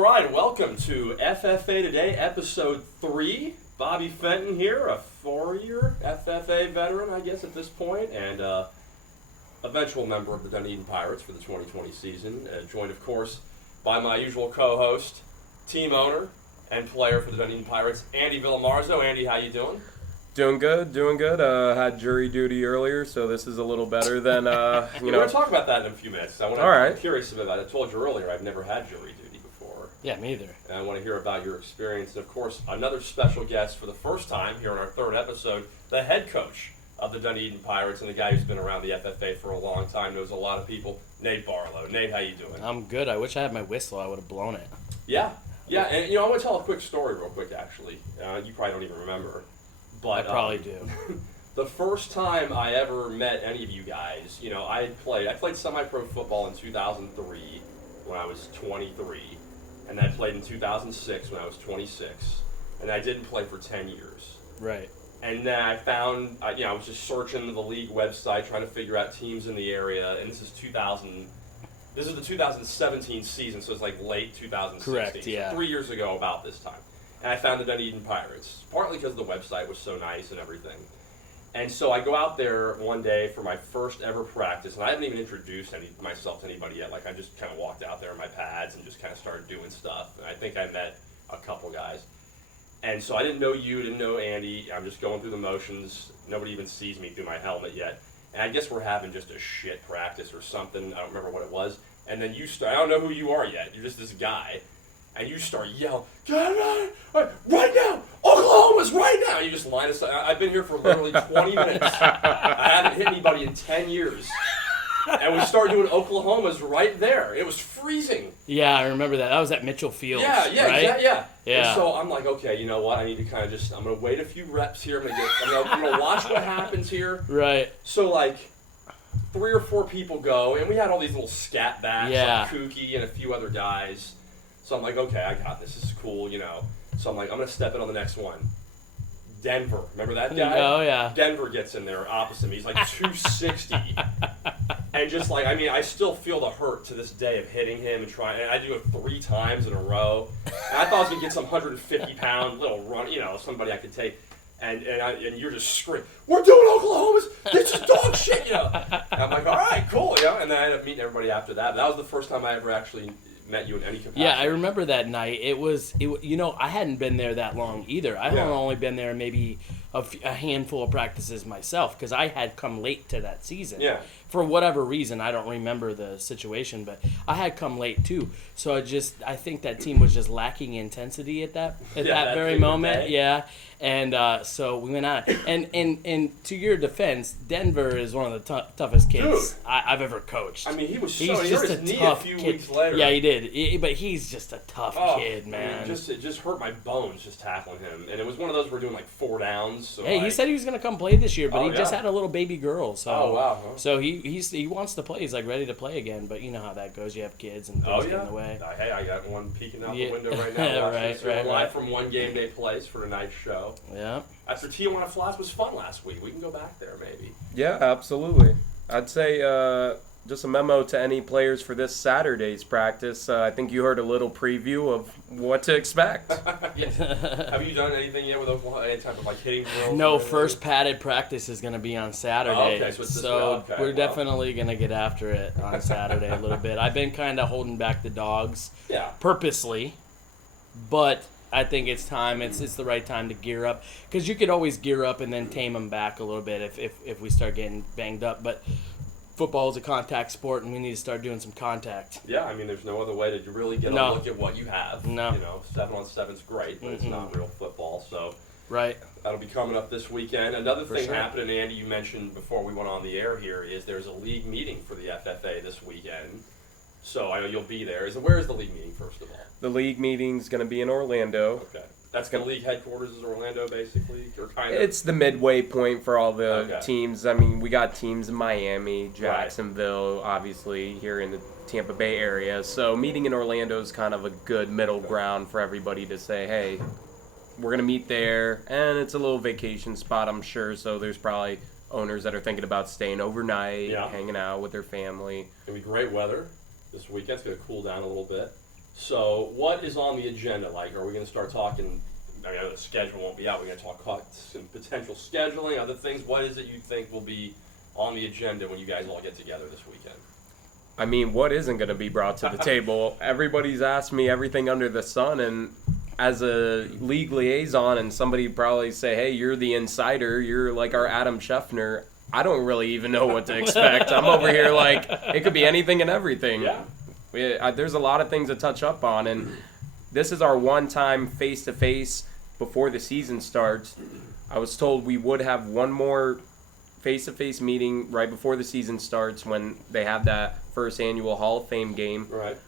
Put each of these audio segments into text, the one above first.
All right, welcome to FFA Today, Episode 3. Bobby Fenton here, a 4-year FFA veteran, I guess, at this point, and eventual member of the Dunedin Pirates for the 2020 season. Joined, of course, by my usual co-host, team owner, and player for the Dunedin Pirates, Andy Villamarzo. Andy, how you doing? Doing good. Had jury duty earlier, so this is a little better than, We're going to talk about that in a few minutes. I'm curious about it. I told you earlier, I've never had jury duty before. Yeah, me either. And I want to hear about your experience. And, of course, another special guest for the first time here on our third episode, the head coach of the Dunedin Pirates and the guy who's been around the FFA for a long time, knows a lot of people, Nate Barlow. Nate, how you doing? I'm good. I wish I had my whistle. I would have blown it. Yeah, and, I want to tell a quick story real quick, actually. You probably don't even remember. But I probably do. The first time I ever met any of you guys, I played semi-pro football in 2003 when I was 23, and then I played in 2006 when I was 26, and I didn't play for 10 years. Right. And then I found, I was just searching the league website, trying to figure out teams in the area, and this is the 2017 season, so it's like late 2016. Correct, yeah. So 3 years ago about this time. And I found the Dunedin Pirates, partly because the website was so nice and everything. And so I go out there one day for my first ever practice, and I haven't even introduced myself to anybody yet. Like, I just kind of walked out there in my pads and just kind of started doing stuff. And I think I met a couple guys. And so I didn't know you, didn't know Andy. I'm just going through the motions. Nobody even sees me through my helmet yet. And I guess we're having just a shit practice or something. I don't remember what it was. And then I don't know who you are yet. You're just this guy. And you start yelling, right now, Oklahoma's right now. You just line us up. I've been here for literally 20 minutes. I haven't hit anybody in 10 years. And we started doing Oklahoma's right there. It was freezing. Yeah, I remember that. That was at Mitchell Fields. Yeah, right? yeah. Yeah. And so I'm like, okay, you know what? I need to kind of I'm going to wait a few reps here. I'm going to watch what happens here. Right. So, 3 or 4 people go, and we had all these little scat backs, like Kookie and a few other guys. So I'm like, okay, I got this. This is cool, So I'm like, I'm going to step in on the next one. Denver. Remember that guy? Oh, yeah. Denver gets in there opposite me. He's like 260. And just I still feel the hurt to this day of hitting him and trying. And I do it 3 times in a row. And I thought I was going to get some 150-pound little run, somebody I could take. And you're just screaming, we're doing Oklahoma's, this is dog shit, And I'm like, all right, cool, And then I ended up meeting everybody after that. But that was the first time I ever actually met you in any capacity. Yeah, I remember that night. I hadn't been there that long either. I had only been there maybe a handful of practices myself because I had come late to that season. Yeah. For whatever reason, I don't remember the situation, but I had come late too. So I think that team was just lacking intensity at that very moment. Day. Yeah. And so we went out. And to your defense, Denver is one of the toughest kids I've ever coached. I mean, he was He's he just hurt his knee a few weeks later. Yeah, he did. But he's just a tough kid, man. I mean, it just hurt my bones just tackling him. And it was one of those we're doing 4 downs. So he said he was going to come play this year, but he just had a little baby girl. So, oh, wow. Huh? So he wants to play. He's ready to play again. But you know how that goes. You have kids and things get in the way. Hey, I got one peeking out the window right now. right. Live from One Game Day Place for tonight's show. Yeah. After Tijuana Flats was fun last week. We can go back there maybe. Yeah, absolutely. I'd say just a memo to any players for this Saturday's practice. I think you heard a little preview of what to expect. Have you done anything yet with Oklahoma? Any type of hitting drills? No, first padded practice is going to be on Saturday. Okay, so we're definitely going to get after it on Saturday a little bit. I've been kind of holding back the dogs purposely, but I think it's time. It's the right time to gear up because you could always gear up and then tame them back a little bit if we start getting banged up. But football is a contact sport, and we need to start doing some contact. Yeah, I mean, there's no other way to really get a look at what you have. No. 7-on-7's great, but it's not real football. So right. That'll be coming up this weekend. Another thing happening, Andy, you mentioned before we went on the air here, is there's a league meeting for the FFA this weekend. So I know you'll be there. Where is the league meeting, first of all? The league meeting's going to be in Orlando. Okay. That's the league headquarters is Orlando, basically, or kind of? It's the midway point for all the teams. I mean, we got teams in Miami, Jacksonville, obviously, here in the Tampa Bay area. So meeting in Orlando is kind of a good middle ground for everybody to say, hey, we're going to meet there. And it's a little vacation spot, I'm sure. So there's probably owners that are thinking about staying overnight, hanging out with their family. It's going to be great weather this weekend. It's going to cool down a little bit. So what is on the agenda? Like, are we going to start talking? I know the schedule won't be out. We're going to talk some potential scheduling, other things. What is it you think will be on the agenda when you guys all get together this weekend? I mean, what isn't going to be brought to the table? Everybody's asked me everything under the sun, and as a league liaison, and somebody probably say, hey, you're the insider, you're like our Adam Scheffner. I don't really even know what to expect. I'm over here like, it could be anything and everything. Yeah. There's a lot of things to touch up on, and this is our one-time face-to-face before the season starts. I was told we would have one more face-to-face meeting right before the season starts when they have that first annual Hall of Fame game. Right.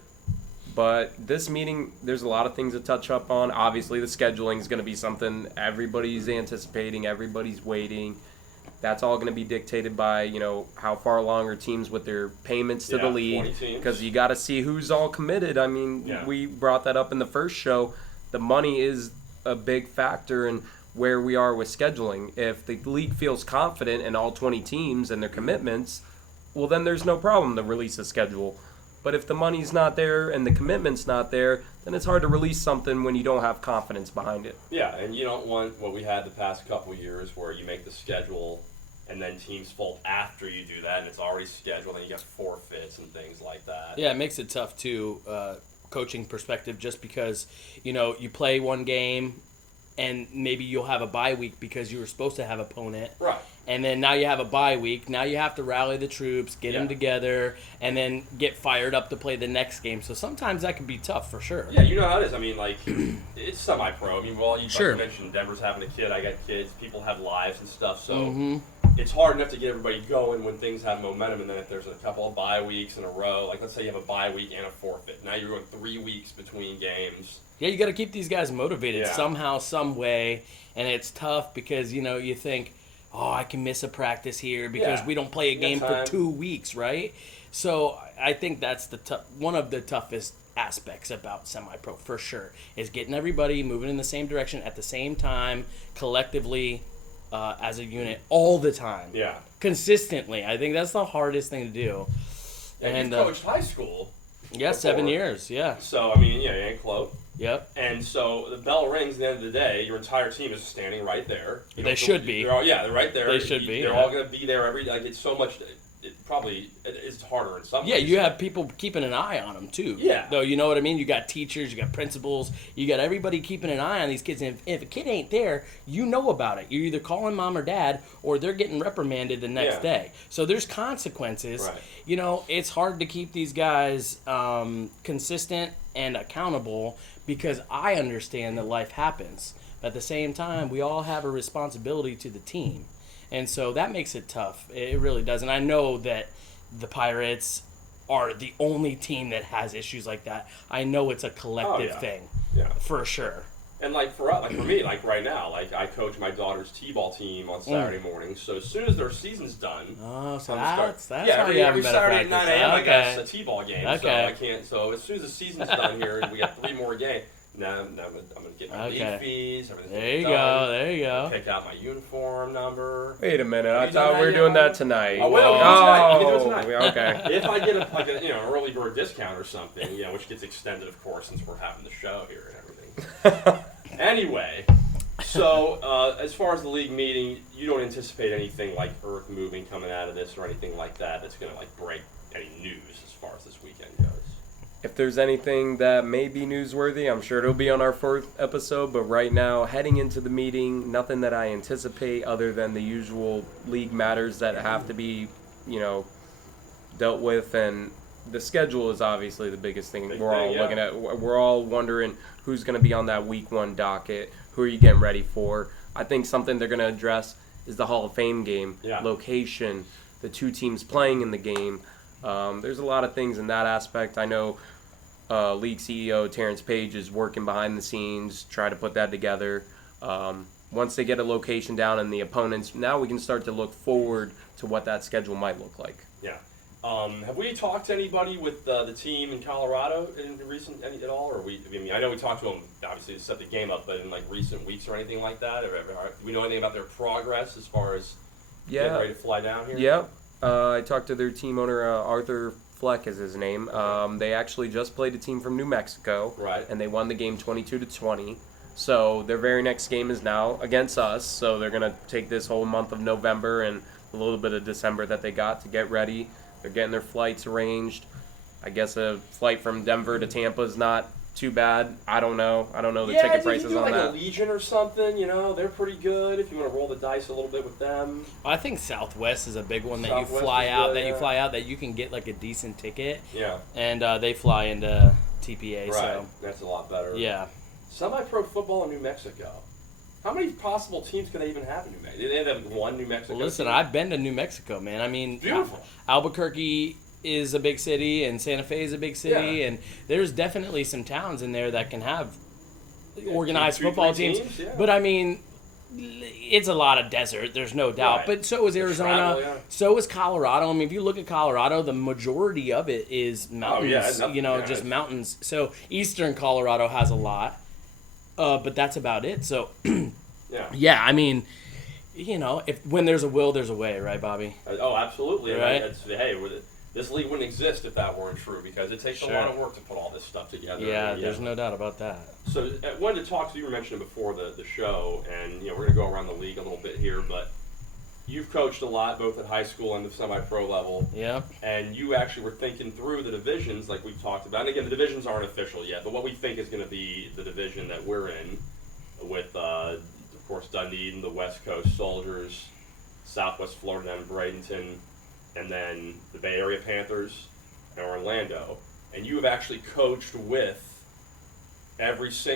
But this meeting, there's a lot of things to touch up on. Obviously, the scheduling is going to be something everybody's anticipating, everybody's waiting. That's all going to be dictated by, how far along are teams with their payments to the league. Because you got to see who's all committed. I mean, we brought that up in the first show. The money is a big factor in where we are with scheduling. If the league feels confident in all 20 teams and their commitments, well, then there's no problem to release a schedule. But if the money's not there and the commitment's not there, then it's hard to release something when you don't have confidence behind it. Yeah, and you don't want what we had the past couple years where you make the schedule and then teams fold after you do that and it's already scheduled and you get forfeits and things like that. Yeah, it makes it tough too, coaching perspective, just because, you play one game and maybe you'll have a bye week because you were supposed to have an opponent. Right. And then now you have a bye week. Now you have to rally the troops, get them together, and then get fired up to play the next game. So sometimes that can be tough for sure. Yeah, you know how it is. I mean, like, it's semi-pro. I mean, well, you sure. mentioned Denver's having a kid. I got kids. People have lives and stuff. So it's hard enough to get everybody going when things have momentum. And then if there's a couple of bye weeks in a row, like let's say you have a bye week and a forfeit. Now you're going 3 weeks between games. Yeah, you got to keep these guys motivated somehow, some way. And it's tough because, you think, I can miss a practice here because we don't play a game for 2 weeks, right? So I think that's one of the toughest aspects about semi-pro for sure, is getting everybody moving in the same direction at the same time, collectively, as a unit, all the time. Yeah. Consistently. I think that's the hardest thing to do. And you coached high school. Yeah, before. 7 years, yeah. So, I mean, you ain't close. Yep. And so the bell rings at the end of the day. Your entire team is standing right there. They should be. They're right there. They should be. They're all going to be there it's so much. It's harder in some ways. Yeah, you have people keeping an eye on them too. Yeah. Though, you know what I mean? You got teachers, you got principals, you got everybody keeping an eye on these kids. And if a kid ain't there, you know about it. You're either calling mom or dad, or they're getting reprimanded the next day. So there's consequences. Right. It's hard to keep these guys consistent and accountable because I understand that life happens. At the same time, we all have a responsibility to the team. And so that makes it tough. It really does. And I know that the Pirates are the only team that has issues like that. I know it's a collective thing. Yeah. For sure. And for me, right now, I coach my daughter's t-ball team on Saturday mornings. So as soon as their season's done, so that's how every Saturday at 9 a.m. I got a t-ball game. Okay. So I can't. So as soon as the season's done here, and we got 3 more games. Now I'm gonna get my league fees. Everything's There you go. Pick out my uniform number. Wait a minute, I thought we were doing that tonight. Oh, wait, tonight. You can do it tonight. Okay. If I get an early bird discount or something, which gets extended, of course, since we're having the show here and everything. Anyway, so as far as the league meeting, you don't anticipate anything like earth moving coming out of this or anything like that that's gonna break any news as far as this weekend goes. If there's anything that may be newsworthy, I'm sure it'll be on our 4th episode. But right now, heading into the meeting, nothing that I anticipate other than the usual league matters that have to be, dealt with. And the schedule is obviously the biggest thing looking at. We're all wondering who's going to be on that week 1 docket. Who are you getting ready for? I think something they're going to address is the Hall of Fame game, location, the 2 teams playing in the game. There's a lot of things in that aspect. I know League CEO Terrence Page is working behind the scenes, try to put that together. Once they get a location down and the opponents, now we can start to look forward to what that schedule might look like. Yeah. Have we talked to anybody with the team in Colorado in at all? Or I know we talked to them obviously to set the game up, but in recent weeks or anything like that. Do we know anything about their progress as far as getting ready to fly down here? Yeah. I talked to their team owner Arthur Fleck is his name. They actually just played a team from New Mexico. Right. And they won the game 22-20. So their very next game is now against us. So they're going to take this whole month of November and a little bit of December that they got to get ready. They're getting their flights arranged. I guess a flight from Denver to Tampa is not too bad. I don't know the ticket prices on that. Yeah, like a Legion or something, they're pretty good if you want to roll the dice a little bit with them. I think Southwest is a big one that you fly out, that you can get like a decent ticket. Yeah. And they fly into TPA, right. so. That's a lot better. Yeah. Semi-pro football in New Mexico. How many possible teams could they even have in New Mexico? They have one New Mexico Well, listen, team? I've been to New Mexico, man. I mean, beautiful. Albuquerque is a big city, and Santa Fe is a big city, and there's definitely some towns in there that can have organized football teams. But I mean, it's a lot of desert. There's no doubt. Right. But so is Arizona. Travel, So is Colorado. I mean, if you look at Colorado, the majority of it is mountains. Just mountains. So eastern Colorado has a lot, but that's about it. So yeah. I mean, when there's a will, there's a way, right, Bobby? Oh, absolutely. Right. This league wouldn't exist if that weren't true, because it takes a lot of work to put all this stuff together. Yeah, there's no doubt about that. So I wanted to talk to you. You were mentioning before the show, and we're going to go around the league a little bit here, but you've coached a lot, both at high school and the semi-pro level. Yeah. And you actually were thinking through the divisions like we talked about. And again, the divisions aren't official yet, but what we think is going to be the division that we're in with, of course, Dunedin, the West Coast Soldiers, Southwest Florida and Bradenton, and then the Bay Area Panthers and Orlando. And you have actually coached with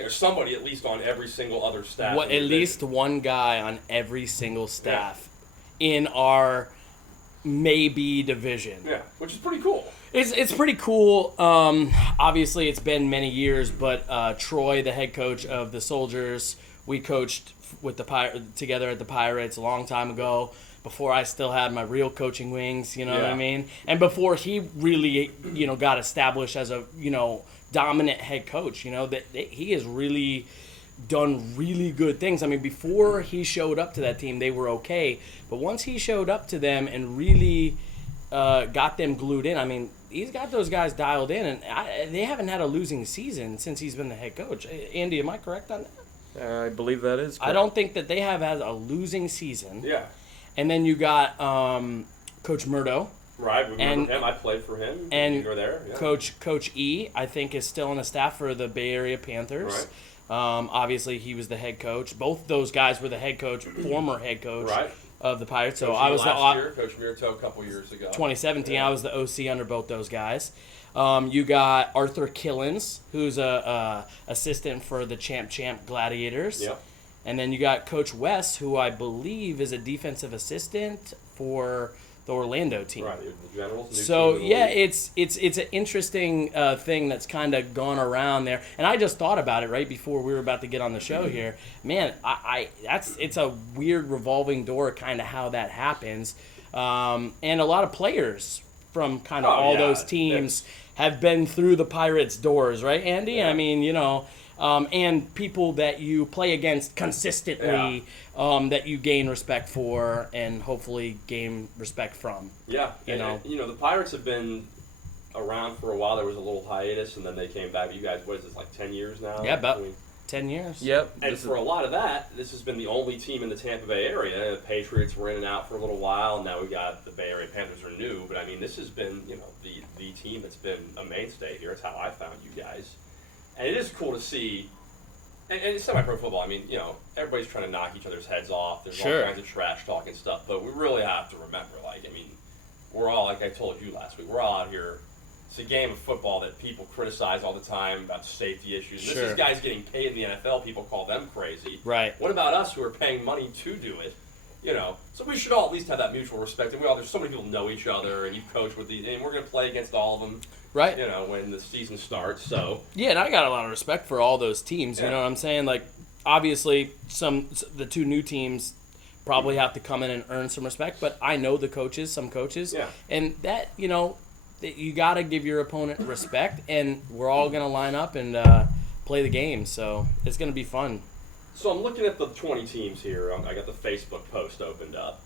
somebody at least on every single other staff. At least one guy on every single staff in our maybe division. Yeah, which is pretty cool. It's pretty cool. Obviously, it's been many years, but Troy, the head coach of the Soldiers, we coached with together at the Pirates a long time ago, before I still had my real coaching wings, what I mean? And before he really, got established as a, dominant head coach, that he has really done really good things. I mean, before he showed up to that team, they were okay. But once he showed up to them and really got them glued in, I mean, he's got those guys dialed in, and they haven't had a losing season since he's been the head coach. Andy, am I correct on that? I believe that is correct. I don't think that they have had a losing season. Yeah. And then you got Coach Murdo. Right, we remember him. I played for him. And you were there. Yeah. Coach E, I think, is still on the staff for the Bay Area Panthers. Right. Obviously, he was the head coach. Both those guys were the head coach, former head coach of the Pirates. So I was last year, Coach Mirto a couple years ago. 2017, I was the OC under both those guys. You got Arthur Killens, who's a assistant for the Champ Gladiators. Yep. And then you got Coach West, who I believe is a defensive assistant for the Orlando team. Right, the Generals. So it's an interesting thing that's kind of gone around there. And I just thought about it right before we were about to get on the show here. Man, it's a weird revolving door, kind of how that happens. And a lot of players from kind of all those teams have been through the Pirates' doors, right, Andy? Yeah. I mean, and people that you play against consistently, that you gain respect for and hopefully gain respect from. Yeah, the Pirates have been around for a while. There was a little hiatus, and then they came back. You guys, what is this, like 10 years now? Yeah, about 10 years. Yep. And for a lot of that, this has been the only team in the Tampa Bay area. The Patriots were in and out for a little while. Now we got the Bay Area Panthers are new, but I mean, this has been, the team that's been a mainstay here. It's how I found you guys. And it is cool to see, and it's semi-pro football. I mean, everybody's trying to knock each other's heads off. There's all kinds of trash talk and stuff, but we really have to remember, we're all, like I told you last week, we're all out here. It's a game of football that people criticize all the time about safety issues. Sure. This is guys getting paid in the NFL. People call them crazy. Right. What about us who are paying money to do it? So we should all at least have that mutual respect. And there's so many people know each other, and you coach with these, and we're going to play against all of them. Right. When the season starts. So. Yeah, and I got a lot of respect for all those teams. You know what I'm saying? Like, obviously, the two new teams probably have to come in and earn some respect. But I know some coaches, and that you got to give your opponent respect, and we're all going to line up and play the game. So it's going to be fun. So I'm looking at the 20 teams here. I got the Facebook post opened up.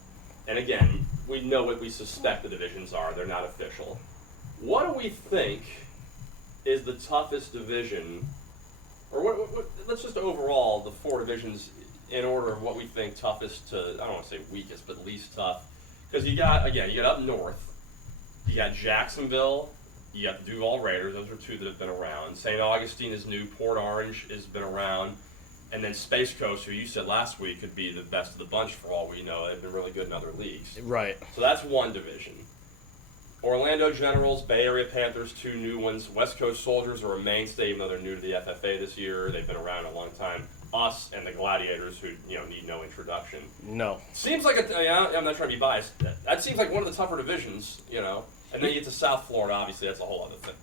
And again, we know what we suspect the divisions are. They're not official. What do we think is the toughest division, or what let's just overall, the 4 divisions in order of what we think toughest to, I don't want to say weakest, but least tough. Because you got up north, you got Jacksonville, you got the Duval Raiders, those are 2 that have been around. St. Augustine is new, Port Orange has been around, and then Space Coast, who you said last week could be the best of the bunch for all we know. They've been really good in other leagues. Right. So that's one division. Orlando Generals, Bay Area Panthers, 2 new ones. West Coast Soldiers are a mainstay, even though they're new to the FFA this year. They've been around a long time. Us and the Gladiators, who need no introduction. No. Seems like I'm not trying to be biased. That seems like one of the tougher divisions, And then you get to South Florida. Obviously, that's a whole other thing.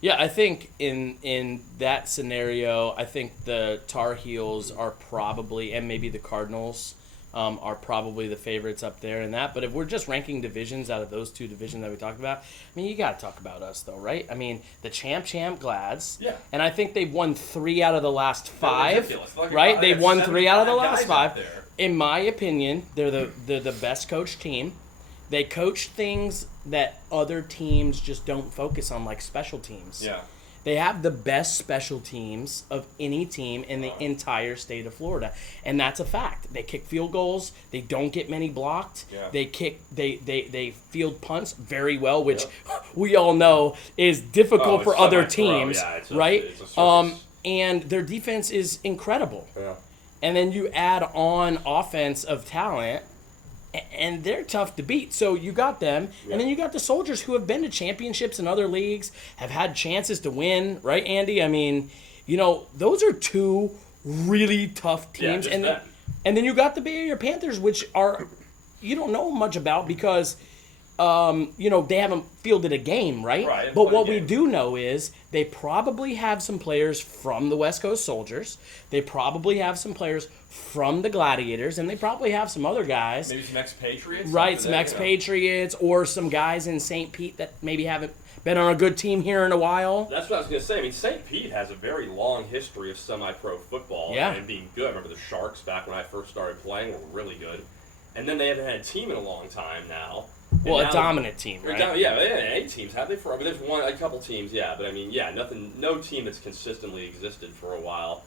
Yeah, I think in that scenario, I think the Tar Heels are probably, and maybe the Cardinals, are probably the favorites up there in that. But if we're just ranking divisions out of those 2 divisions that we talked about, I mean, you got to talk about us, though, right? I mean, the champ Glads. Yeah. And I think they've won 3 out of the last 5. Like right? They've won 3 out of the last 5. In my opinion, they're the best coached team. They coach things that other teams just don't focus on, like special teams. Yeah. They have the best special teams of any team in the entire state of Florida, and that's a fact. They kick field goals. They don't get many blocked. Yeah. They field punts very well, which we all know is difficult for other teams, right? And their defense is incredible. Yeah. And then you add on offense of talent, and they're tough to beat. So you got them, and then you got the Soldiers, who have been to championships in other leagues, have had chances to win, right, Andy? I mean, those are 2 really tough teams. And then you got the Bay Area Panthers, which are, you don't know much about because, they haven't fielded a game, right? Right. But what we do know is they probably have some players from the West Coast Soldiers. They probably have some players from the Gladiators, and they probably have some other guys. Maybe some ex-Patriots? Right, some ex-Patriots, or some guys in St. Pete that maybe haven't been on a good team here in a while. That's what I was going to say. I mean, St. Pete has a very long history of semi-pro football and being good. I remember the Sharks, back when I first started playing, were really good. And then they haven't had a team in a long time now. Well, a dominant team, right? Yeah, they had 8 teams. Have they for? I mean, there's a couple teams, yeah. But I mean, no team that's consistently existed for a while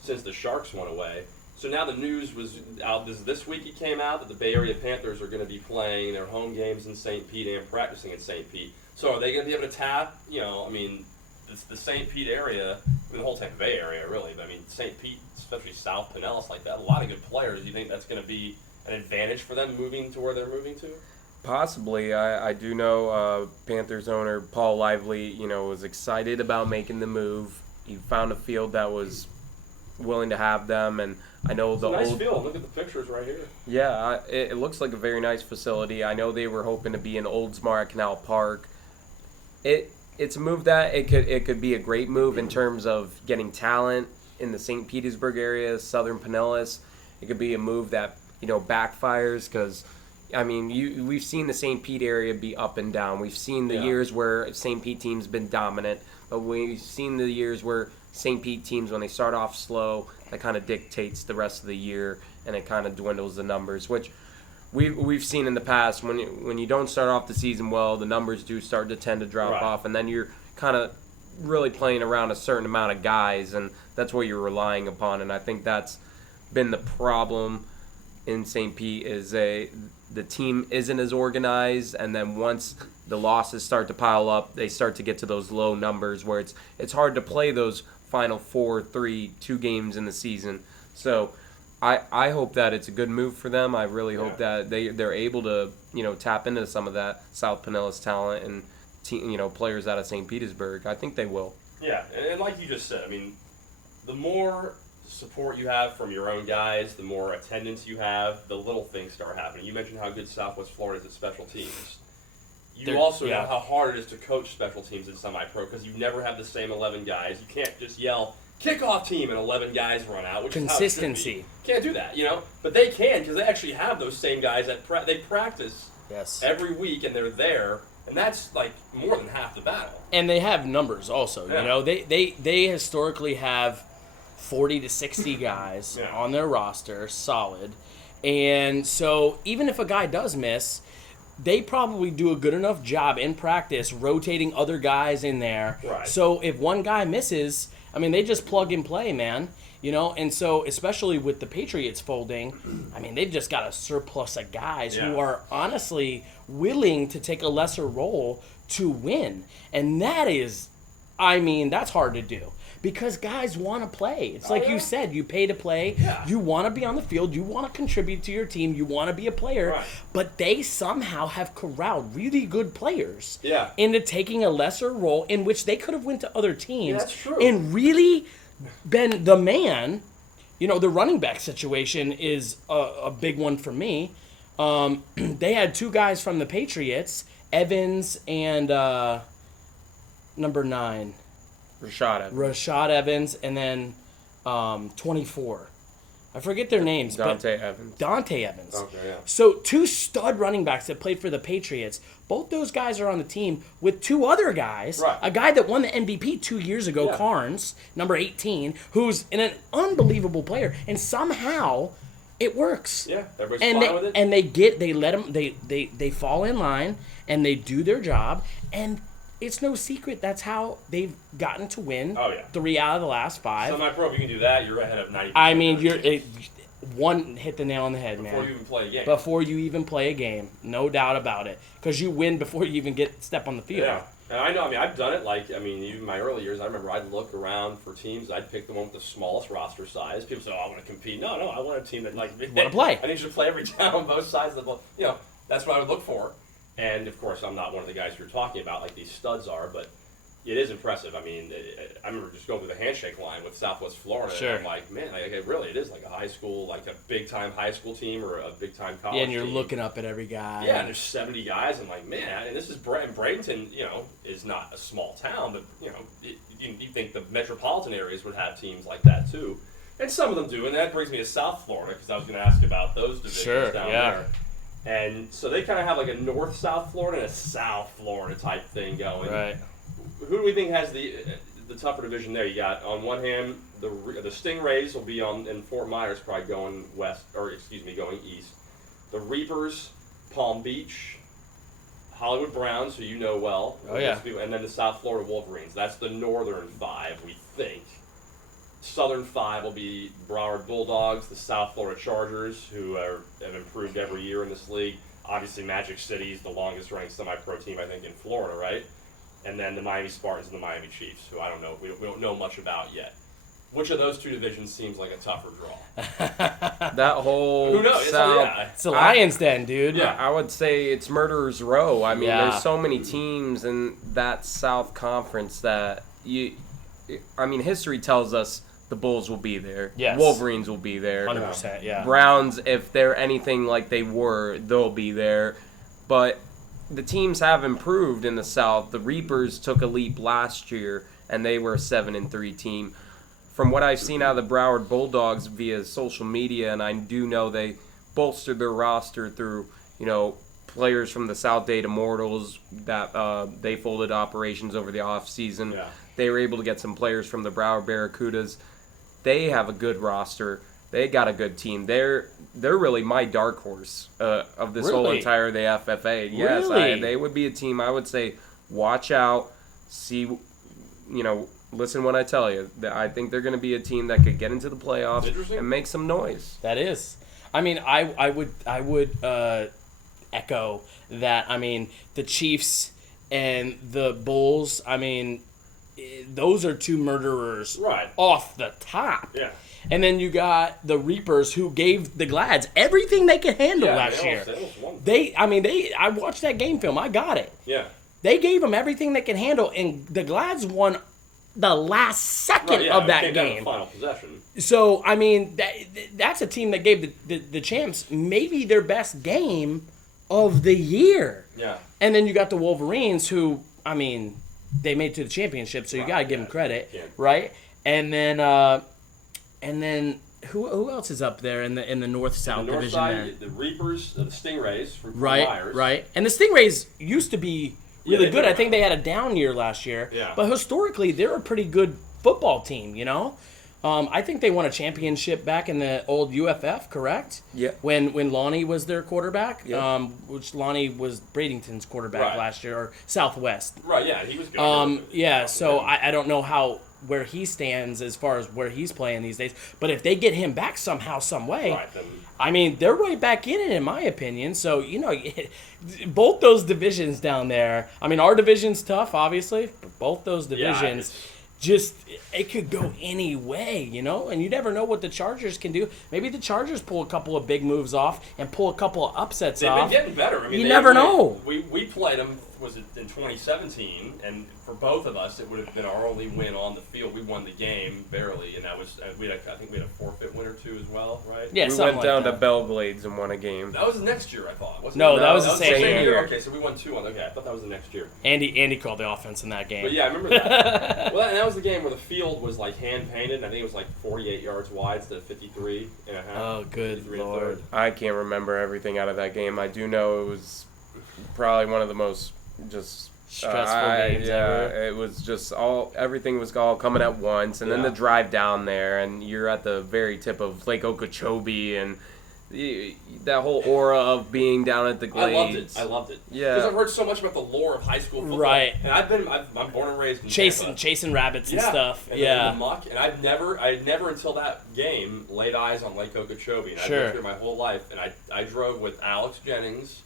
since the Sharks went away. So now the news was out this week. It came out that the Bay Area Panthers are going to be playing their home games in St. Pete and practicing in St. Pete. So are they going to be able to tap? The St. Pete area, the whole Tampa Bay area, really. But I mean, St. Pete, especially South Pinellas, like that, a lot of good players. Do you think that's going to be an advantage for them moving to where they're moving to? Possibly. I do know Panthers owner Paul Lively, was excited about making the move. He found a field that was willing to have them, and I know it's the a nice old field. Look at the pictures right here. Yeah, it looks like a very nice facility. I know they were hoping to be in Oldsmar at Canal Park. It's a move that it could be a great move in terms of getting talent in the St. Petersburg area, Southern Pinellas. It could be a move that backfires because. I mean, we've seen the St. Pete area be up and down. We've seen the years where St. Pete teams been dominant, but we've seen the years where St. Pete teams, when they start off slow, that kind of dictates the rest of the year, and it kind of dwindles the numbers, which we've seen in the past. When you don't start off the season well, the numbers do start to tend to drop off, and then you're kind of really playing around a certain amount of guys, and that's what you're relying upon, and I think that's been the problem in St. Pete is the team isn't as organized, and then once the losses start to pile up, they start to get to those low numbers where it's hard to play those final 4-3-2 games in the season. So I hope that it's a good move for them. I really hope that they're able to tap into some of that South Pinellas talent and players out of St. Petersburg. I think they will. Yeah, and like you just said, I mean, the more support you have from your own guys, the more attendance you have, the little things start happening. You mentioned how good Southwest Florida is at special teams. You also know how hard it is to coach special teams in semi-pro because you never have the same 11 guys. You can't just yell, kickoff team, and 11 guys run out, which consistency. Is how it should be. Can't do that, But they can because they actually have those same guys that they practice every week, and they're there, and that's like more than half the battle. And they have numbers also. They historically have 40 to 60 guys on their roster, solid. And so even if a guy does miss, they probably do a good enough job in practice rotating other guys in there. Right. So if one guy misses, I mean, they just plug and play, man. And so especially with the Patriots folding, I mean, they've just got a surplus of guys who are honestly willing to take a lesser role to win. And that is, I mean, that's hard to do. Because guys want to play. It's like you said, you pay to play. Yeah. You want to be on the field. You want to contribute to your team. You want to be a player. Right. But they somehow have corralled really good players Yeah. into taking a lesser role in which they could have went to other teams that's true. and really been the man. The running back situation is a big one for me. They had two guys from the Patriots, Evans and number 9. Rashad Evans, and then 24. I forget their names. Dante Evans. Okay, yeah. So 2 stud running backs that played for the Patriots. Both those guys are on the team with 2 other guys. Right. A guy that won the MVP 2 years ago, Carnes, number 18, who's an unbelievable player, and somehow it works. Yeah, everybody's fine with it. And they fall in line and they do their job, and it's no secret that's how they've gotten to win 3 out of the last 5. Semi-pro, if you can do that, you're ahead of 90%. I mean, one hit the nail on the head, man. Before you even play a game. Before you even play a game. No doubt about it. Because you win before you even step on the field. Yeah. And I know, I've done it, even in my early years, I remember I'd look around for teams, I'd pick the one with the smallest roster size. People say, I want to compete. No, I want a team that, want to play. I need you to play every time on both sides of the ball. That's what I would look for. And, of course, I'm not one of the guys you're talking about like these studs are, but it is impressive. I mean, I remember just going through the handshake line with Southwest Florida, Sure. and I'm like, man, it is like a high school, like a big-time high school team or a big-time college Yeah, and you're team. looking up at every guy. Yeah, and there's 70 guys. I'm like, man, and this is Bradenton, is not a small town, but, you think the metropolitan areas would have teams like that, too. And some of them do, and that brings me to South Florida, because I was going to ask about those divisions down there. And so they kind of have like a North-South Florida and a South Florida type thing going. Right. Who do we think has the tougher division there? You got, on one hand, the Stingrays will be in Fort Myers, probably going going east. The Reapers, Palm Beach, Hollywood Browns, who you know well. Oh, yeah. And then the South Florida Wolverines. That's the northern 5, we think. Southern 5 will be Broward Bulldogs, the South Florida Chargers, who have improved every year in this league. Obviously, Magic City is the longest-running semi-pro team, I think, in Florida, right? And then the Miami Spartans and the Miami Chiefs, who I don't know, we don't know much about yet. Which of those 2 divisions seems like a tougher draw? That whole Who knows? South, It's the Lions Den, dude. Yeah, I would say it's Murderer's Row. I mean, there's so many teams in that South Conference that history tells us the Bulls will be there. Yes. Wolverines will be there. 100%, yeah. Browns, if they're anything like they were, they'll be there. But the teams have improved in the South. The Reapers took a leap last year, and they were a 7-3 team. From what I've seen out of the Broward Bulldogs via social media, and I do know they bolstered their roster through, players from the South Dade Immortals that they folded operations over the offseason. Yeah. They were able to get some players from the Broward Barracudas. They have a good roster. They got a good team. They're really my dark horse of this whole entire the FFA. Yes, Really? They would be a team I would say watch out, see, listen when I tell you. I think they're going to be a team that could get into the playoffs and make some noise. That is. I mean, I would echo that. I mean, the Chiefs and the Bulls, those are 2 murderers off the top. Yeah. And then you got the Reapers, who gave the Glads everything they could handle last year. I watched that game film. I got it. Yeah. They gave them everything they could handle, and the Glads won the last second of that game. Final possession. So, that's a team that gave the champs maybe their best game of the year. Yeah. And then you got the Wolverines, who, they made it to the championship, so you got to give them credit, right? And then who else is up there in the North-South division? Side, the Reapers, the Stingrays from Myers. Right. And the Stingrays used to be really good. I think they had a down year last year. Yeah. But historically, they're a pretty good football team, I think they won a championship back in the old UFF, correct? Yeah. When Lonnie was their quarterback, Yeah. which Lonnie was Bradenton's quarterback last year, or Southwest. Right, yeah, he was good. Yeah, so I don't know where he stands as far as where he's playing these days. But if they get him back somehow, some way, then, I mean, they're right back in it, in my opinion. So, both those divisions down there, I mean, our division's tough, obviously, but both those divisions, it could go any way, and you never know what the Chargers can do. Maybe the Chargers pull a couple of big moves off and pull a couple of upsets off. They've been getting better. I mean, you never know. We played them, was it in 2017, and for both of us, it would have been our only win on the field. We won the game barely, and that was I think we had a forfeit win or two as well, right? Yeah, we went down to Belglades and won a game. That was next year, I thought. Wasn't no, it? that was the same year. Okay, so we won 2 on. Okay, I thought that was the next year. Andy called the offense in that game. But yeah, I remember that. Well, that was the game where the field was like hand painted. And I think it was like 48 yards wide instead of 53 and a half. Oh, good Lord! I can't remember everything out of that game. I do know it was probably one of the most just stressful games ever. It was just everything was all coming at once, and then the drive down there, and you're at the very tip of Lake Okeechobee, and that whole aura of being down at the Glades. I loved it. Yeah. Because I've heard so much about the lore of high school football. Right. And I'm born and raised in chasing rabbits and stuff. And the muck. And I had never until that game laid eyes on Lake Okeechobee. And I've lived here my whole life. And I drove with Alex Jennings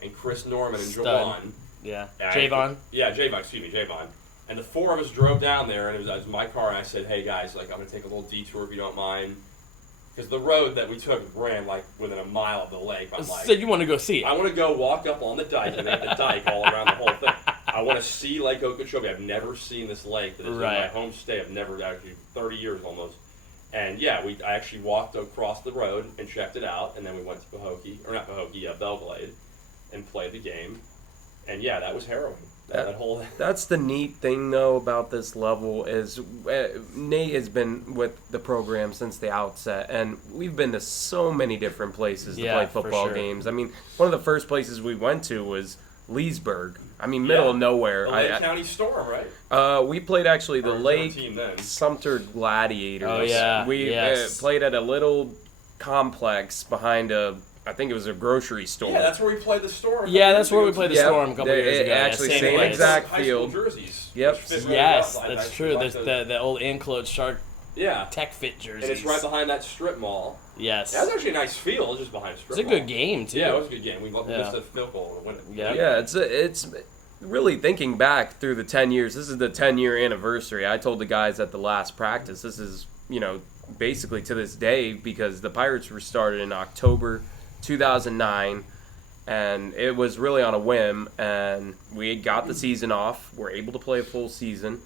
and Chris Norman and Javon. Yeah. Javon. Javon. And the 4 of us drove down there, and it was my car, and I said, hey guys, I'm going to take a little detour if you don't mind. Because the road that we took ran like within a mile of the lake. I'm like, so you want to go see it? I want to go walk up on the dike, and they have the dike all around the whole thing. I want to see Lake Okeechobee. I've never seen this lake that is in my home state. I've never, actually, 30 years almost. And yeah, I actually walked across the road and checked it out, and then we went to Belglade, and played the game. And yeah, that was harrowing. That's the neat thing, though, about this level is Nate has been with the program since the outset, and we've been to so many different places to play football games. I mean, one of the first places we went to was Leesburg. I mean, middle of nowhere. The Lake County Storm, right? We played actually the Lake Sumter Gladiators. Oh, yeah. We played at a little complex behind I think it was a grocery store. Yeah, that's where we played the Storm. Yeah, that's where we played the Storm a couple years ago. Actually, same exact field. High school jerseys. Yep. Yes, that's true. There's the old Enclosed Shark Tech Fit jerseys. And it's right behind that strip mall. Yes. That was actually a nice field just behind a strip mall. It's a good game, too. Yeah, it was a good game. We missed a field goal to win it. Yeah, it's really thinking back through the 10 years. This is the 10-year anniversary. I told the guys at the last practice, this is, basically to this day, because the Pirates were started in October 2009, and it was really on a whim, and we got the season off. We're able to play a full season,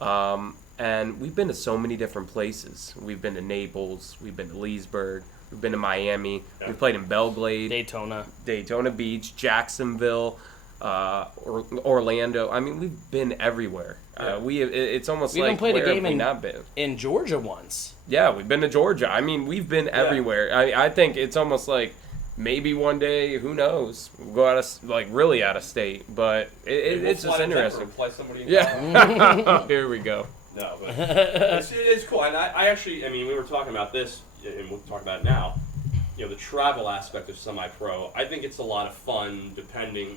and we've been to so many different places. We've been to Naples, we've been to Leesburg, we've been to Miami, we've played in Belglade, Daytona Beach, Jacksonville, Orlando. I mean, we've been everywhere. It's almost like played where a game have we not been? In Georgia once. Yeah, we've been to Georgia. I mean, we've been everywhere. I think it's almost like maybe one day, who knows, we'll go really out of state. But it's just interesting. Play somebody in Here we go. No, but it's cool. And I actually, we were talking about this, and we'll talk about it now. The travel aspect of semi-pro, I think it's a lot of fun. Depending,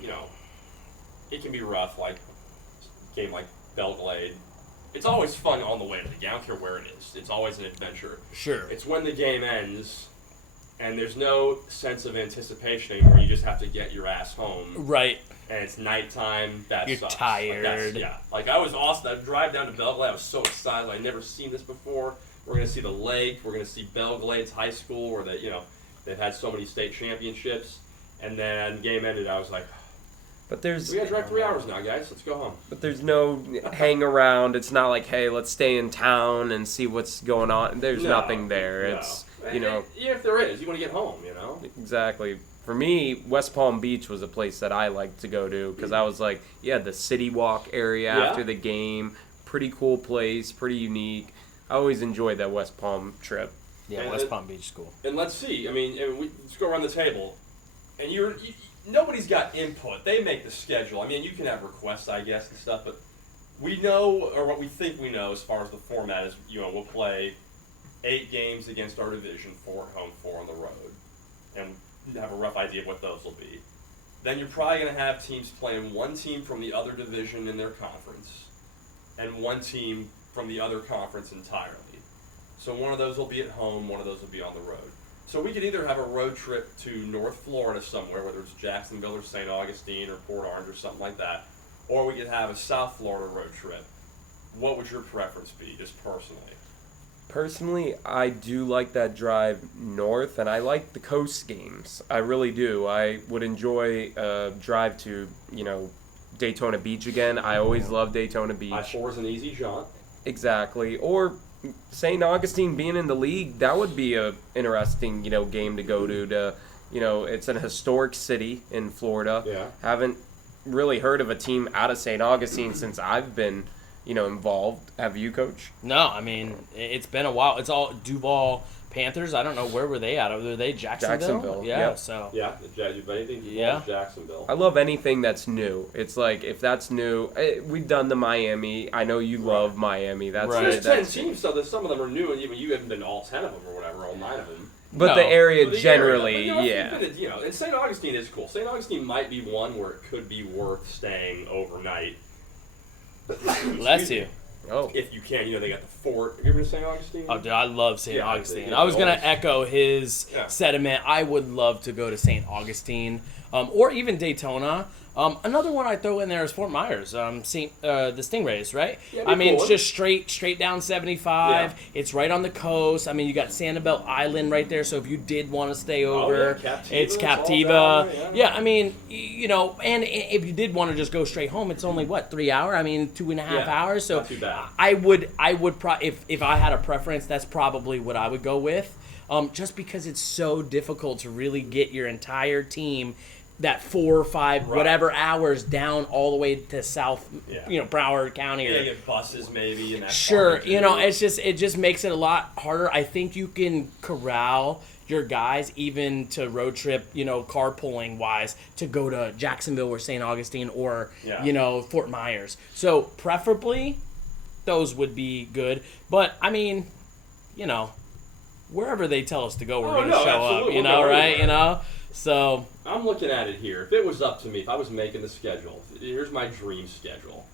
it can be rough. Like a game like Belglade, it's always fun on the way to the game. I don't care where it is. It's always an adventure. Sure. It's when the game ends, and there's no sense of anticipation anymore. You just have to get your ass home. Right. And it's nighttime. That You're sucks. tired. Like I was awesome. I drive down to Belglade. I was so excited. I'd never seen this before. We're gonna see the lake. We're gonna see Belglade's high school, where they've had so many state championships. And then game ended. I was like, we gotta drive 3 hours now, guys. Let's go home. But there's no hang around. It's not like, hey, let's stay in town and see what's going on. There's nothing there. No. It's even if there is, you want to get home. Exactly. For me, West Palm Beach was a place that I liked to go to because I was like, the City Walk area after the game, pretty cool place, pretty unique. I always enjoyed that West Palm trip. Yeah, West Palm Beach school. And let's see. Let's go around the table. And nobody's got input. They make the schedule. You can have requests, I guess, and stuff, but we know, or what we think we know as far as the format is, we'll play 8 games against our division, 4 at home, 4 on the road, and have a rough idea of what those will be. Then you're probably going to have teams playing one team from the other division in their conference and one team from the other conference entirely. So one of those will be at home, one of those will be on the road. So we could either have a road trip to North Florida somewhere, whether it's Jacksonville or St. Augustine or Port Orange or something like that, or we could have a South Florida road trip. What would your preference be, just personally? Personally, I do like that drive north, and I like the coast games. I really do. I would enjoy a drive to, Daytona Beach again. I always love Daytona Beach. I-4 is an easy jaunt. Exactly. Or St. Augustine being in the league, that would be a interesting, game to go to. It's an historic city in Florida. Yeah. Haven't really heard of a team out of St. Augustine since I've been involved. Have you, Coach? No, I mean, it's been a while. It's all Duval Panthers. I don't know, where were they out of? Were they Jacksonville? Yeah, yep. So. Yeah, anything Duval, Jacksonville. I love anything that's new. It's like, if that's new, we've done the Miami. I know you love Miami. That's right. It. There's 10 teams, so some of them are new, and even you haven't been to all 10 of them or whatever, all 9 of them. But the area generally, yeah. And St. Augustine is cool. St. Augustine might be one where it could be worth staying overnight. Bless you. Oh. If you can, they got the fort. Have you ever been to St. Augustine? Oh, dude, I love St. Augustine. I was going to echo his sentiment. I would love to go to St. Augustine or even Daytona. Another one I throw in there is Fort Myers, the Stingrays, right? Yeah, I mean, cool. it's just straight down 75. Yeah. It's right on the coast. I mean, you got Sanibel Island right there, so if you did want to stay over, it's Captiva. Yeah, I mean, and if you did want to just go straight home, it's only, 3 hours? I mean, 2.5 hours. So not too bad. I would if I had a preference, that's probably what I would go with, just because it's so difficult to really get your entire team that 4 or 5 whatever hours down all the way to South, Broward County. Yeah, get buses maybe. And sure, it just makes it a lot harder. I think you can corral your guys even to road trip, carpooling wise, to go to Jacksonville or St. Augustine or Fort Myers. So preferably, those would be good. But I mean, wherever they tell us to go, we're going to show absolutely. up. Right? So I'm looking at it here. If it was up to me, if I was making the schedule, here's my dream schedule.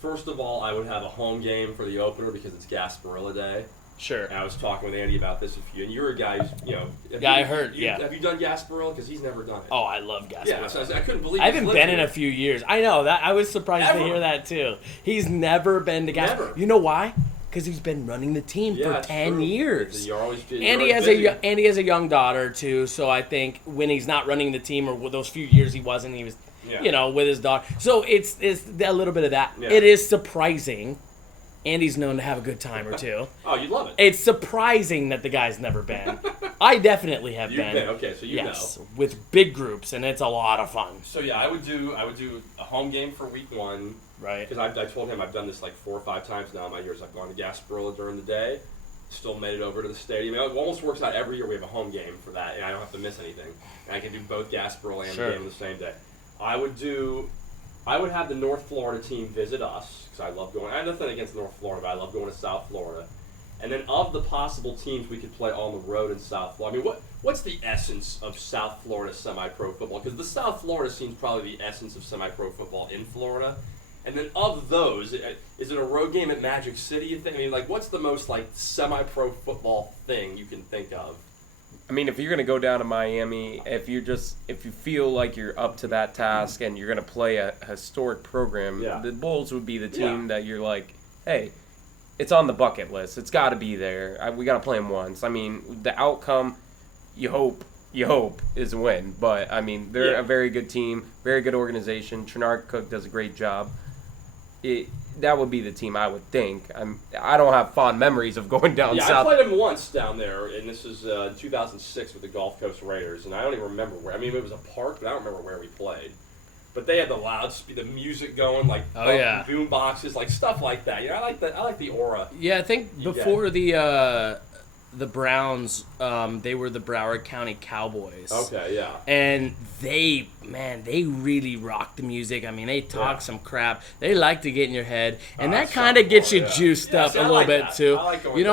First of all, I would have a home game for the opener because it's Gasparilla Day. Sure. And I was talking with Andy about this and you're a guy who's, I heard. Have you done Gasparilla? Because he's never done it. Oh, I love Gasparilla. Yeah, so I couldn't believe I haven't been in a few years. I know that. I was surprised to hear that too. He's never been to Gasparilla. Never. You know why? Because he's been running the team for 10 years. Andy has a young daughter too, so I think when he's not running the team, or those few years he wasn't, he was, with his daughter. So it's a little bit of that. Yeah. It is surprising. Andy's known to have a good time or two. Oh, you'd love it. It's surprising that the guy's never been. I definitely have You've been. Okay, so you know. With big groups, and it's a lot of fun. So yeah, I would do a home game for week 1. Right. Because I told him I've done this like 4 or 5 times now in my years. I've gone to Gasparilla during the day, still made it over to the stadium. It almost works out every year. We have a home game for that, and I don't have to miss anything. And I can do both Gasparilla and the game on the same day. I would have the North Florida team visit us, because I love going. I have nothing against North Florida, but I love going to South Florida. And then of the possible teams we could play on the road in South Florida, I mean, what's the essence of South Florida semi-pro football? Because the South Florida seems probably the essence of semi-pro football in Florida. And then of those, is it a road game at Magic City, you think? I mean, what's the most, semi-pro football thing you can think of? I mean, if you're going to go down to Miami, if you feel like you're up to that task and you're going to play a historic program, the Bulls would be the team that you're like, hey, it's on the bucket list. It's got to be there. We got to play them once. I mean, the outcome, you hope is a win. But, I mean, they're a very good team, very good organization. Trenard Cook does a great job. That would be the team I would think. I don't have fond memories of going down south. I played him once down there, and this was 2006 with the Gulf Coast Raiders, and I don't even remember where. I mean, it was a park, but I don't remember where we played. But they had the music going, boom boxes, stuff like that. I like the aura. Yeah, I think before the Browns, they were the Broward County Cowboys. Okay, yeah. And they really rock the music. I mean, they talk some crap. They like to get in your head, and that kind of gets you juiced up a little bit too. I like going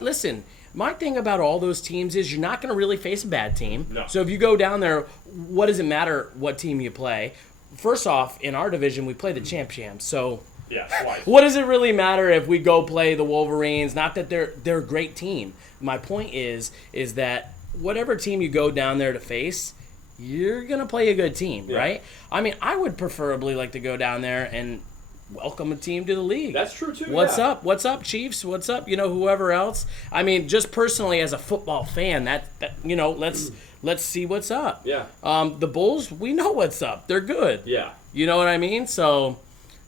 listen, My thing about all those teams is you're not going to really face a bad team. No. So if you go down there, what does it matter what team you play? First off, in our division, we play the champs. So yeah, twice. What does it really matter if we go play the Wolverines? Not that they're a great team. My point is that whatever team you go down there to face, you're going to play a good team, right? I mean, I would preferably like to go down there and welcome a team to the league. That's true, too. What's up? What's up, Chiefs? What's up, whoever else? I mean, just personally as a football fan, that let's see what's up. Yeah. The Bulls, we know what's up. They're good. Yeah. You know what I mean? So,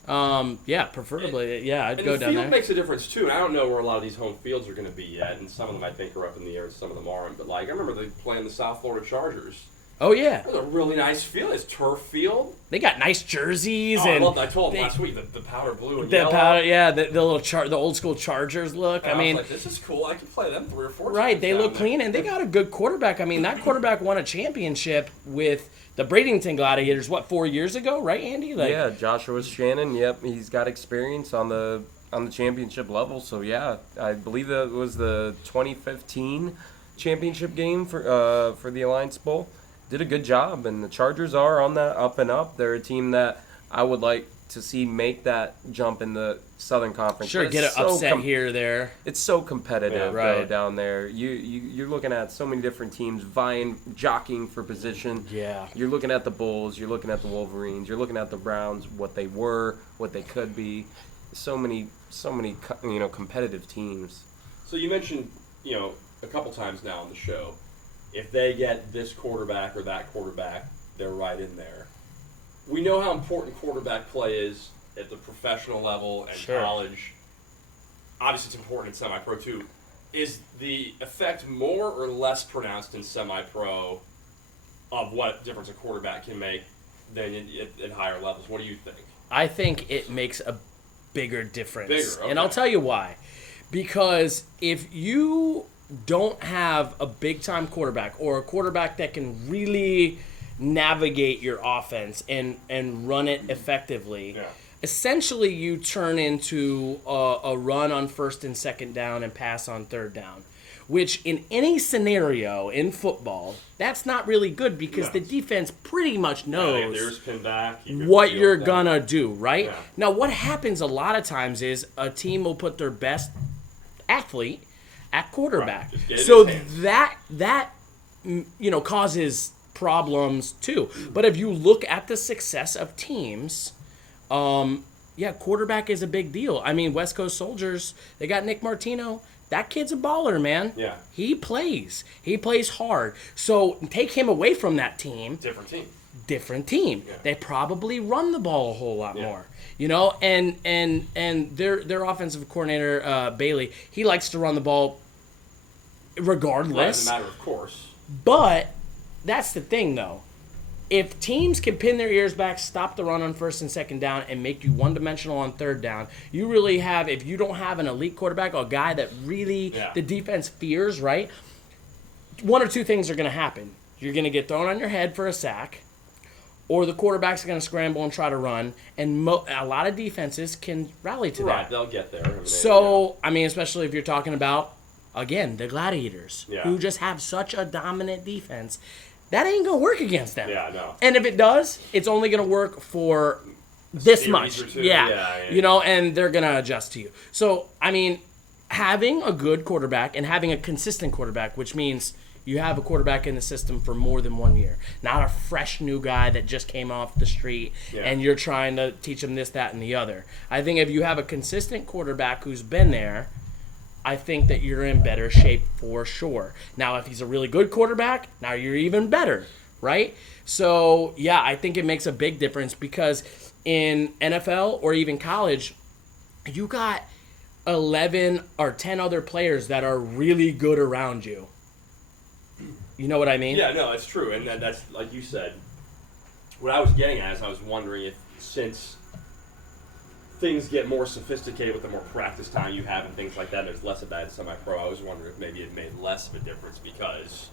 preferably, I'd go down there. And the field makes a difference, too. And I don't know where a lot of these home fields are going to be yet, and some of them I think are up in the air and some of them aren't. But, I remember they playing the South Florida Chargers. Oh, yeah. It was a really nice field. It's turf field. They got nice jerseys. I told them last week, the powder blue and yellow. The old school Chargers look. And I mean, was like, this is cool. I can play them 3 or 4 times. Right, they look clean, and they got a good quarterback. I mean, that quarterback won a championship with the Bradenton Gladiators, 4 years ago, right, Andy? Yeah, Joshua Shannon, yep. He's got experience on the championship level. So, yeah, I believe that was the 2015 championship game for the Alliance Bowl. Did a good job, and the Chargers are on that up and up. They're a team that I would like to see make that jump in the Southern Conference. Sure, get an upset here or there. It's so competitive right. though, down there. You're looking at so many different teams jockeying for position. Yeah. You're looking at the Bulls. You're looking at the Wolverines. You're looking at the Browns, what they were, what they could be. So many competitive teams. So you mentioned a couple times now on the show, if they get this quarterback or that quarterback, they're right in there. We know how important quarterback play is at the professional level and college. Obviously, it's important in semi-pro, too. Is the effect more or less pronounced in semi-pro of what difference a quarterback can make than at higher levels? What do you think? I think it makes a bigger difference. Okay. And I'll tell you why. Because if you don't have a big-time quarterback or a quarterback that can really navigate your offense and run it effectively, essentially you turn into a run on first and second down and pass on third down, which in any scenario in football, that's not really good because the defense pretty much knows what you're going to do, right? Yeah. Now, what happens a lot of times is a team will put their best athlete at quarterback. Right. So that causes problems too. But if you look at the success of teams, quarterback is a big deal. I mean, West Coast Soldiers, they got Nick Martino. That kid's a baller, man. Yeah. He plays hard. So take him away from that team. Different team. Yeah. They probably run the ball a whole lot more. And their offensive coordinator, Bailey, he likes to run the ball regardless. Well, doesn't matter, of course. But that's the thing, though. If teams can pin their ears back, stop the run on first and second down, and make you one-dimensional on third down, you really have, if you don't have an elite quarterback or a guy that really the defense fears, right, one or two things are going to happen. You're going to get thrown on your head for a sack, or the quarterback's going to scramble and try to run, and a lot of defenses can rally to that. Right, they'll get there. Especially if you're talking about, again, the Gladiators, who just have such a dominant defense. That ain't going to work against them. Yeah, no. And if it does, it's only going to work for this much. And they're going to adjust to you. So, I mean, having a good quarterback and having a consistent quarterback, which means you have a quarterback in the system for more than 1 year, not a fresh new guy that just came off the street and you're trying to teach him this, that, and the other. I think if you have a consistent quarterback who's been there, I think that you're in better shape for sure. Now, if he's a really good quarterback, now you're even better, right? So, I think it makes a big difference because in NFL or even college, you got 11 or 10 other players that are really good around you. You know what I mean? Yeah, no, it's true. And that's, like you said, what I was getting at is I was wondering if since things get more sophisticated with the more practice time you have and things like that, and there's less of that in semi-pro, I was wondering if maybe it made less of a difference because,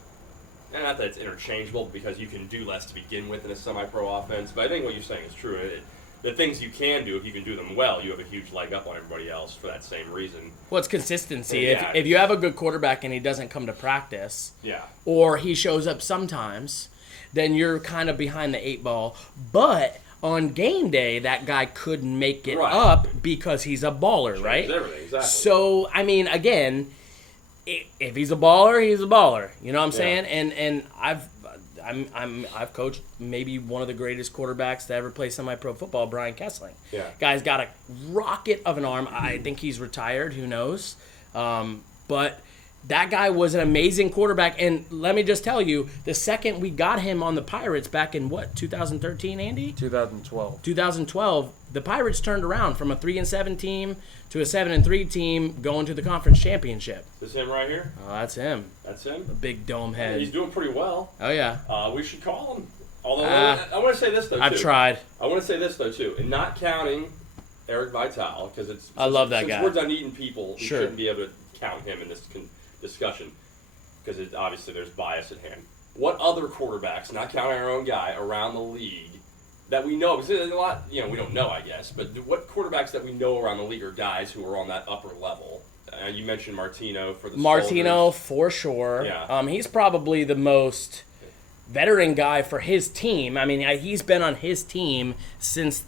and not that it's interchangeable, because you can do less to begin with in a semi-pro offense, but I think what you're saying is true. the things you can do, if you can do them well, you have a huge leg up on everybody else for that same reason. Well, it's consistency. Yeah, if you have a good quarterback and he doesn't come to practice, or he shows up sometimes, then you're kind of behind the 8 ball. But on game day, that guy could make it up because he's a baller, right? Everything, exactly. So, I mean, again, if he's a baller, he's a baller. You know what I'm saying? And I've coached maybe one of the greatest quarterbacks to ever play semi-pro football, Brian Kessling. Yeah. Guy's got a rocket of an arm. I think he's retired. Who knows? But that guy was an amazing quarterback. And let me just tell you, the second we got him on the Pirates back in 2013, Andy? 2012. 2012, the Pirates turned around from a 3-7 team to a 7-3 team going to the conference championship. Is this him right here? Oh, that's him. That's him? A big dome head. He's doing pretty well. Oh, yeah. We should call him. Although, I want to say this, though, too. I've tried. I want to say this, though, too. And not counting Eric Vital, because it's... I love that guy. Since we're Dunedin people, we Sure. shouldn't be able to count him in this discussion, because obviously there's bias at hand. What other quarterbacks, not counting our own guy, around the league that we know? Because there's a lot, we don't know, I guess, but what quarterbacks that we know around the league are guys who are on that upper level? You mentioned Martino for the Martino, Soldiers. for sure. Yeah. He's probably the most veteran guy for his team. I mean, he's been on his team since,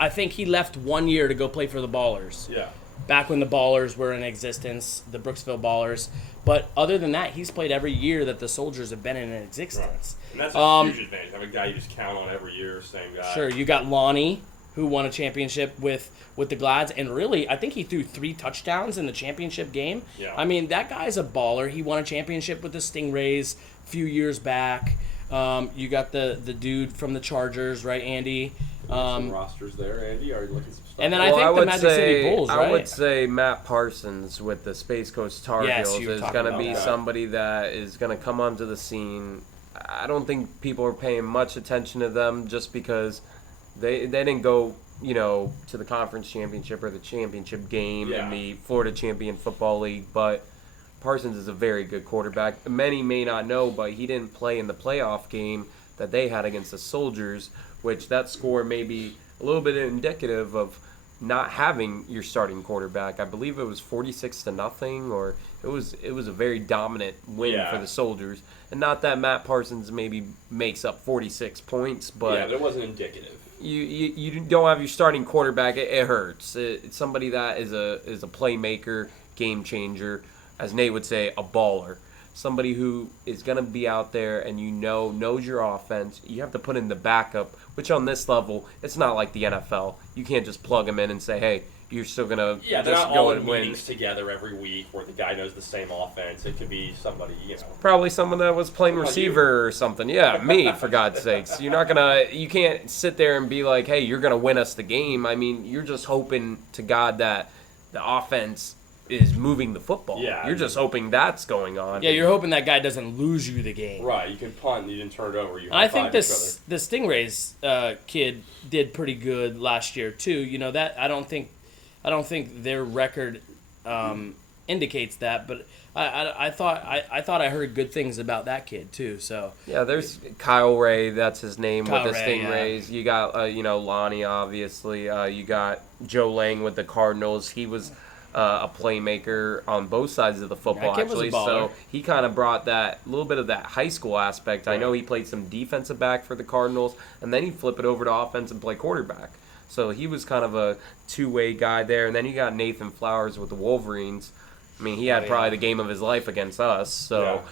I think he left 1 year to go play for the Ballers. Yeah. Back when the Ballers were in existence, the Brooksville Ballers. But other than that, he's played every year that the Soldiers have been in existence. Right. And that's a huge advantage. Have a guy you just count on every year, same guy. Sure, you got Lonnie, who won a championship with the Glads, and really, I think he threw 3 touchdowns in the championship game. Yeah. I mean, that guy's a baller. He won a championship with the Stingrays a few years back. You got the dude from the Chargers, right, Andy? Some rosters there, Andy. Are you looking at some stuff? And then I think the Magic City Bulls, right? I would say Matt Parsons with the Space Coast Tar Heels is going to be somebody that is going to come onto the scene. I don't think people are paying much attention to them just because they didn't go, to the conference championship or the championship game in the Florida Champion Football League, but Parsons is a very good quarterback. Many may not know, but he didn't play in the playoff game that they had against the Soldiers, which that score may be a little bit indicative of not having your starting quarterback. I believe it was 46-0, or it was a very dominant win for the Soldiers. And not that Matt Parsons maybe makes up 46 points, but it wasn't indicative. You don't have your starting quarterback. It hurts. It's somebody that is a playmaker, game changer, as Nate would say, a baller. Somebody who is going to be out there and knows your offense. You have to put in the backup, which on this level, it's not like the NFL. You can't just plug them in and say, hey, you're still going to they're just not go all and in win. meetings together every week where the guy knows the same offense. It could be somebody, Probably someone that was playing receiver or something. Yeah, me, for God's sakes. You can't sit there and be like, hey, you're going to win us the game. I mean, you're just hoping to God that the offense is moving the football. Yeah, you're just hoping that's going on. Yeah, you're hoping that guy doesn't lose you the game. Right, you can punt and you didn't turn it over. I think the Stingrays kid did pretty good last year too. That I don't think their record indicates that, but I thought I heard good things about that kid too. So yeah, there's Kyle Ray, that's his name, with the Stingrays. Yeah. You got Lonnie, obviously. You got Joe Lang with the Cardinals. He was a playmaker on both sides of the football, actually. So he kind of brought that little bit of that high school aspect. Right. I know he played some defensive back for the Cardinals, and then he'd flip it over to offense and play quarterback. So he was kind of a two-way guy there. And then you got Nathan Flowers with the Wolverines. I mean, he had probably the game of his life against us. So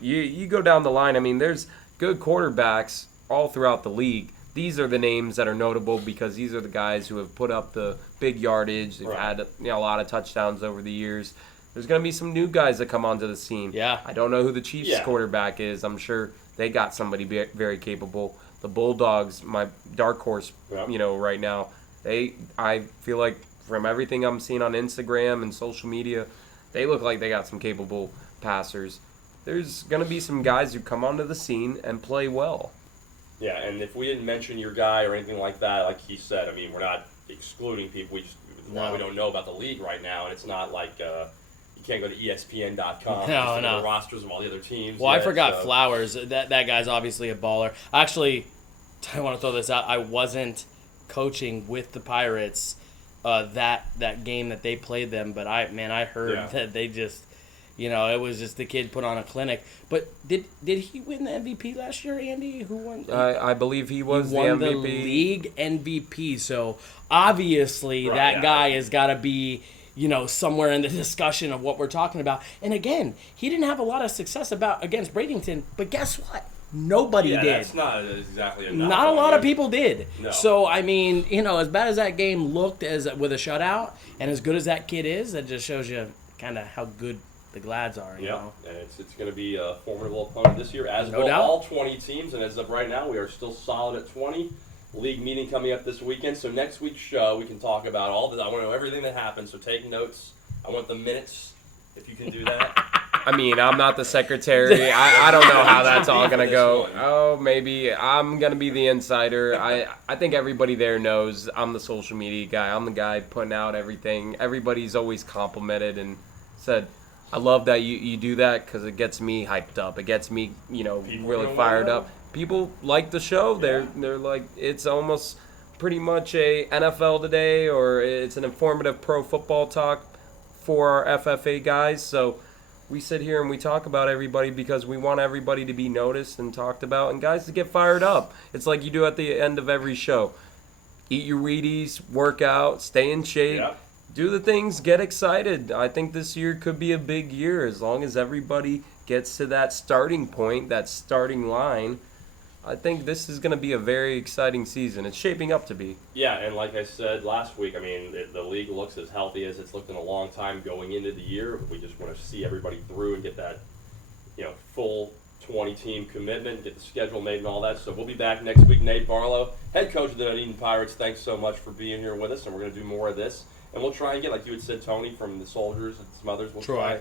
you go down the line. I mean, there's good quarterbacks all throughout the league. These are the names that are notable because these are the guys who have put up the big yardage. They've had a lot of touchdowns over the years. There's going to be some new guys that come onto the scene. Yeah. I don't know who the Chiefs quarterback is. I'm sure they got somebody very capable. The Bulldogs, my dark horse, right now, I feel like from everything I'm seeing on Instagram and social media, they look like they got some capable passers. There's going to be some guys who come onto the scene and play well. Yeah, and if we didn't mention your guy or anything like that, like he said, I mean, we're not excluding people. We don't know about the league right now, and it's not like you can't go to ESPN.com and see the rosters of all the other teams. Well, I forgot Flowers. That guy's obviously a baller. Actually, I want to throw this out. I wasn't coaching with the Pirates that game that they played them. But I heard that they just, it was just the kid put on a clinic. But did he win the MVP last year, Andy? Who won? I believe he was the MVP. the League MVP. So obviously that guy has got to be, somewhere in the discussion of what we're talking about. And again, he didn't have a lot of success against Bradenton, but guess what? Nobody did. That's not exactly enough. Not a lot of people did. No. So, I mean, as bad as that game looked with a shutout, and as good as that kid is, that just shows you kind of how good the Glads are. You know? And it's going to be a formidable opponent this year, as well all 20 teams. And as of right now, we are still solid at 20. League meeting coming up this weekend. So next week's show, we can talk about all this. I want to know everything that happened, so take notes. I want the minutes, if you can do that. I mean, I'm not the secretary. I don't know how that's all going to go. Oh, maybe I'm going to be the insider. I think everybody there knows I'm the social media guy. I'm the guy putting out everything. Everybody's always complimented and said, I love that you do that because it gets me hyped up. It gets me, really fired up. People like the show. They're like, it's almost pretty much a NFL Today, or it's an informative pro football talk for our FFA guys. So we sit here and we talk about everybody because we want everybody to be noticed and talked about and guys to get fired up. It's like you do at the end of every show. Eat your Wheaties, work out, stay in shape, do the things, get excited. I think this year could be a big year as long as everybody gets to that starting point, that starting line. I think this is going to be a very exciting season. It's shaping up to be. Yeah, and like I said last week, I mean, the league looks as healthy as it's looked in a long time going into the year. We just want to see everybody through and get that, full 20-team commitment, get the schedule made and all that. So we'll be back next week. Nate Barlow, head coach of the Dunedin Pirates, thanks so much for being here with us, and we're going to do more of this. And we'll try and get, like you had said, Tony, from the Soldiers and some others. Troy.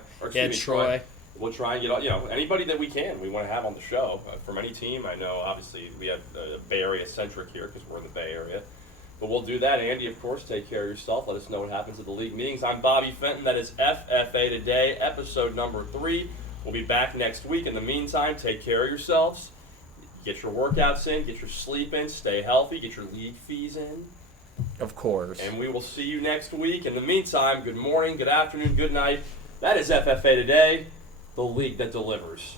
Troy. We'll try and get, anybody that we can, we want to have on the show from any team. I know, obviously, we have Bay Area centric here because we're in the Bay Area. But we'll do that. Andy, of course, take care of yourself. Let us know what happens at the league meetings. I'm Bobby Fenton. That is FFA Today, episode number 3. We'll be back next week. In the meantime, take care of yourselves. Get your workouts in. Get your sleep in. Stay healthy. Get your league fees in. Of course. And we will see you next week. In the meantime, good morning, good afternoon, good night. That is FFA Today, the league that delivers.